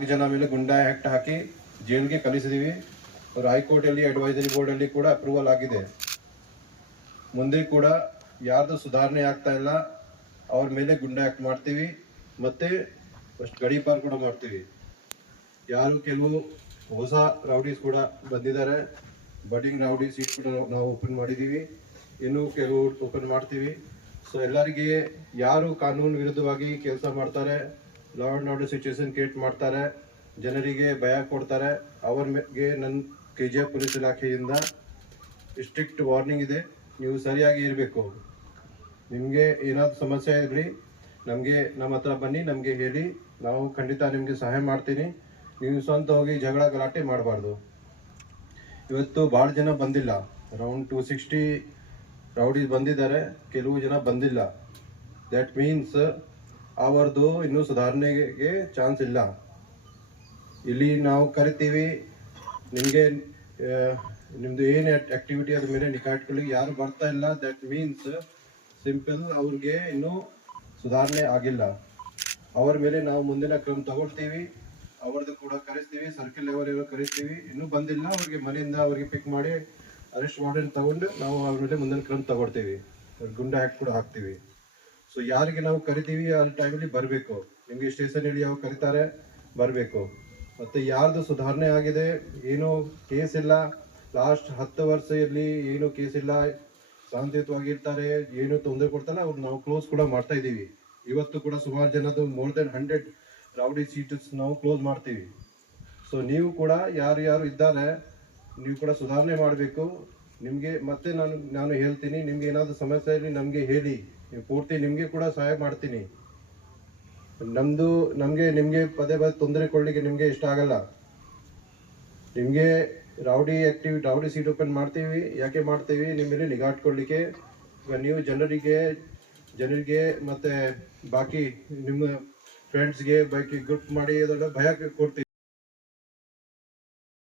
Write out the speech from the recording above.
ನಾಲ್ಕು ಜನ ಮೇಲೆ ಗುಂಡಾ ಆ್ಯಕ್ಟ್ ಹಾಕಿ ಜೈಲ್ಗೆ ಕಳಿಸಿದೀವಿ. ಅವ್ರು ಹೈಕೋರ್ಟಲ್ಲಿ ಅಡ್ವೈಸರಿ ಬೋರ್ಡಲ್ಲಿ ಕೂಡ ಅಪ್ರೂವಲ್ ಆಗಿದೆ. ಮುಂದೆ ಕೂಡ ಯಾರ್ದು ಸುಧಾರಣೆ ಆಗ್ತಾ ಇಲ್ಲ, ಅವ್ರ ಮೇಲೆ ಗುಂಡಾ ಆ್ಯಕ್ಟ್ ಮಾಡ್ತೀವಿ. ಮತ್ತೆ ಫಸ್ಟ್ ಗಡೀಪಾರ್ ಕೂಡ ಮಾಡ್ತೀವಿ. ಯಾರು ಕೆಲವು ಹೊಸ ರೌಡೀಸ್ ಕೂಡ ಬಂದಿದ್ದಾರೆ. ಬಡ್ಡಿಂಗ್ ರೌಡಿ ಸೀಟ್ ಕೂಡ ನಾವು ಓಪನ್ ಮಾಡಿದ್ದೀವಿ ಇನ್ನೂ ಕೆಲವು ಓಪನ್ ಮಾಡ್ತೀವಿ. ಸೊ ಎಲ್ಲರಿಗೆ ಯಾರು ಕಾನೂನು ವಿರುದ್ಧವಾಗಿ ಕೆಲಸ ಮಾಡ್ತಾರೆ law and order situation create ಮಾಡ್ತಾರೆ. ಜನರಿಗೆ ಭಯ ಕೊಡ್ತಾರೆ. ಅವ್ರ ಮೇಲೆ ನನ್ನ ಕೆ ಜಿ ಎಫ್ ಪೊಲೀಸ್ ಇಲಾಖೆಯಿಂದ ಸ್ಟ್ರಿಕ್ಟ್ ವಾರ್ನಿಂಗ್ ಇದೆ. ನೀವು ಸರಿಯಾಗಿ ಇರಬೇಕು. ನಿಮಗೆ ಏನಾದರೂ ಸಮಸ್ಯೆ ಇರಲಿ ನಮಗೆ ನಮ್ಮ ಹತ್ರ ಬನ್ನಿ, ನಮಗೆ ಹೇಳಿ. ನಾವು ಖಂಡಿತ ನಿಮಗೆ ಸಹಾಯ ಮಾಡ್ತೀನಿ. ನೀವು ಸ್ವಂತ ಹೋಗಿ ಜಗಳ ಗಲಾಟೆ ಮಾಡಬಾರ್ದು. ಇವತ್ತು ಭಾಳ ಜನ ಬಂದಿಲ್ಲ. ಅರೌಂಡ್ ಟು ಸಿಕ್ಸ್ಟಿ ರೌಡೀಸ್ ಬಂದಿದ್ದಾರೆ. ಕೆಲವು ಜನ ಬಂದಿಲ್ಲ. ದ್ಯಾಟ್ ಮೀನ್ಸ್ ಅವರದು ಇನ್ನೂ ಸುಧಾರಣೆಗೆ ಚಾನ್ಸ್ ಇಲ್ಲ. ಇಲ್ಲಿ ನಾವು ಕರಿತೀವಿ, ನಿಮಗೆ ನಿಮ್ಮದು ಏನು ಆಕ್ಟಿವಿಟಿ ಅದ್ರ ಮೇಲೆ ನಿಕಾಟ್ಗಳಿಗೆ ಯಾರು ಬರ್ತಾ ಇಲ್ಲ ದಟ್ ಮೀನ್ಸ್ ಸಿಂಪಲ್ ಅವ್ರಿಗೆ ಇನ್ನೂ ಸುಧಾರಣೆ ಆಗಿಲ್ಲ. ಅವರ ಮೇಲೆ ನಾವು ಮುಂದಿನ ಕ್ರಮ ತಗೊಳ್ತೀವಿ ಅವ್ರದ್ದು ಕೂಡ ಕರೆಸ್ತೀವಿ ಸರ್ಕಲ್ ಲೆವೆಲ್ ಕರೆಸ್ತೀವಿ. ಇನ್ನೂ ಬಂದಿಲ್ಲ, ಅವ್ರಿಗೆ ಮನೆಯಿಂದ ಅವ್ರಿಗೆ ಪಿಕ್ ಮಾಡಿ ಅರೆಸ್ಟ್ ವಾರೆಂಟ್ ತಗೊಂಡು ನಾವು ಅವ್ರ ಮೇಲೆ ಮುಂದಿನ ಕ್ರಮ ತಗೊಳ್ತೀವಿ. ಗುಂಡ ಹಾಕಿ ಕೂಡ ಹಾಕ್ತೀವಿ. ಸೊ ಯಾರಿಗೆ ನಾವು ಕರಿತೀವಿ, ಆ ಟೈಮಲ್ಲಿ ಬರಬೇಕು. ನಿಮಗೆ ಸ್ಟೇಷನ್ ಹೇಳಿ ಯಾವ ಕರೀತಾರೆ, ಬರಬೇಕು. ಮತ್ತು ಯಾರ್ದು ಸುಧಾರಣೆ ಆಗಿದೆ, ಏನೂ ಕೇಸ್ ಇಲ್ಲ. ಲಾಸ್ಟ್ ಹತ್ತು ವರ್ಷ ಇರಲಿ ಏನೂ ಕೇಸ್ ಇಲ್ಲ. ಶಾಂತಿಯುತವಾಗಿರ್ತಾರೆ, ಏನು ತೊಂದರೆ ಕೊಡ್ತಾರಲ್ಲ ಅವ್ರು ನಾವು ಕ್ಲೋಸ್ ಕೂಡ ಮಾಡ್ತಾ ಇದ್ದೀವಿ. ಇವತ್ತು ಕೂಡ ಸುಮಾರು ಜನದು more than hundred rowdy sheets ನಾವು ಕ್ಲೋಸ್ ಮಾಡ್ತೀವಿ. ಸೊ ನೀವು ಕೂಡ ಯಾರು ಯಾರು ಇದ್ದಾರೆ, ನೀವು ಕೂಡ ಸುಧಾರಣೆ ಮಾಡಬೇಕು. ನಿಮಗೆ ಮತ್ತೆ ನಾನು ನಾನು ಹೇಳ್ತೀನಿ, ನಿಮ್ಗೆ ಏನಾದರೂ ಸಮಸ್ಯೆ ಇರಲಿ ನಮಗೆ ಹೇಳಿ. ಪೂರ್ತಿ ನಿಮಗೆ ಕೂಡ ಸಹಾಯ ಮಾಡ್ತೀನಿ. ನಮ್ಮದು ನಮಗೆ, ನಿಮಗೆ ಪದೇ ಪದೇ ತೊಂದರೆ ಕೊಡಲಿಕ್ಕೆ ನಿಮಗೆ ಇಷ್ಟ ಆಗಲ್ಲ. ನಿಮಗೆ rowdy active rowdy sheet open ಮಾಡ್ತೀವಿ, ಯಾಕೆ ಮಾಡ್ತೀವಿ ನಿಮ್ಮ ಮೇಲೆ ನಿಗಾ ನೀವು ಜನರಿಗೆ ಜನರಿಗೆ ಮತ್ತೆ ಬಾಕಿ ನಿಮ್ಮ ಫ್ರೆಂಡ್ಸ್ಗೆ ಬಾಕಿ ಗ್ರೂಪ್ ಮಾಡಿ ಅದೆಲ್ಲ ಭಯ ಕೊಡ್ತೀವಿ.